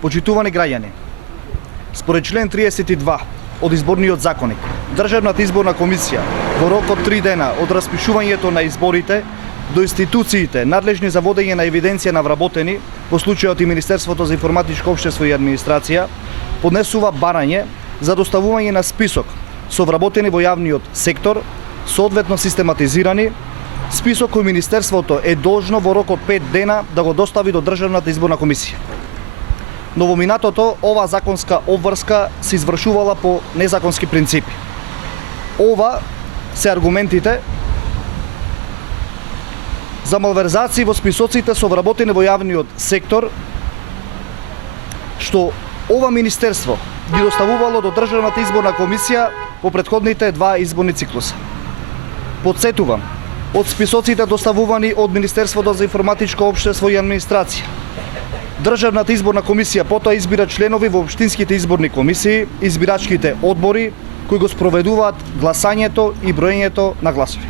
Почитувани граѓани, според член 32 од Изборниот законник, Државната изборна комисија во рок од 3 дена од распишувањето на изборите до институциите надлежни за водење на евиденција на вработени, во случајот и Министерството за информатичко општество и администрација, поднесува барање за доставување на список со вработени во јавниот сектор, соодветно систематизирани, список кој Министерството е должно во рок од 5 дена да го достави до Државната изборна комисија. Но во минатото ова законска обврска се извршувала по незаконски принципи. Ова се аргументите за малверзации во списоците со вработени во јавниот сектор, што ова министерство ги доставувало до Државната изборна комисија по претходните 2 изборни циклуса. Подсетувам, од списоците доставувани од Министерството за информатичко општество и администрација, Државната изборна комисија потоа избира членови во општинските изборни комисии, избирачките одбори, кои го спроведуваат гласањето и броењето на гласови.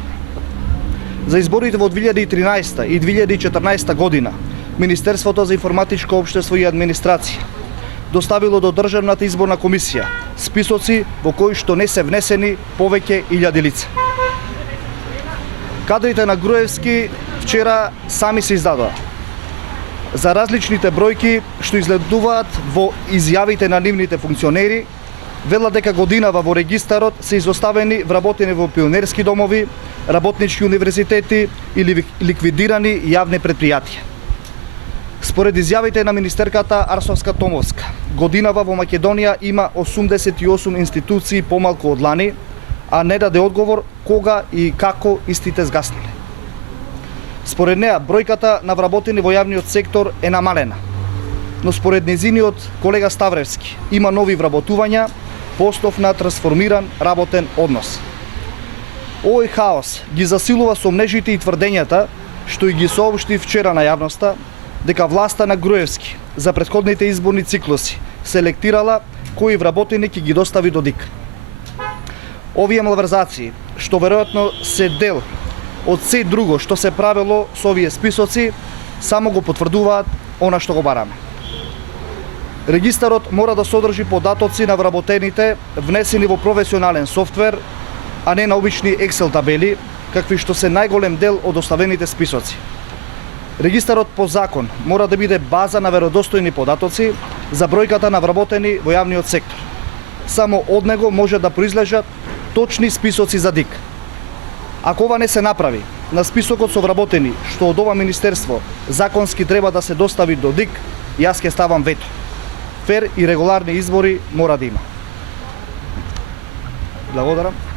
За изборите во 2013 и 2014 година, Министерството за информатичко општество и администрација доставило до Државната изборна комисија списоци во кои што не се внесени повеќе 1000 лица. Кадрите на Груевски вчера сами се издадоа. За различните бројки што изгледуваат во изјавите на нивните функционери, велат дека годинава во регистарот се изоставени вработени во пионерски домови, работнички универзитети или ликвидирани јавни предпријатија. Според изјавите на министерката Арсовска-Томовска, годинава во Македонија има 88 институции помалку од лани, а не даде одговор кога и како истите згасниле. Според неа, бројката на вработени во јавниот сектор е намалена, но според незиниот колега Ставревски има нови вработувања по основ на трансформиран работен однос. Овој хаос ги засилува сомнежите и тврдењата што и ги соопшти вчера на јавноста дека власта на Груевски за претходните изборни циклуси селектирала кои вработени ќе ги достави до ДИК. Овие малверзации, што веројатно се дел од се друго што се правело со овие списоци, само го потврдуваат она што го бараме. Регистарот мора да содржи податоци на вработените внесени во професионален софтвер, а не на обични Excel табели, какви што се најголем дел од оставените списоци. Регистарот по закон мора да биде база на веродостојни податоци за бројката на вработени во јавниот сектор. Само од него може да произлежат точни списоци за ДИК. Ако ова не се направи, на списокот со вработени што од ова министерство законски треба да се достави до ДИК, јас ќе ставам вето. Фер и регуларни избори мора да има. Благодарам.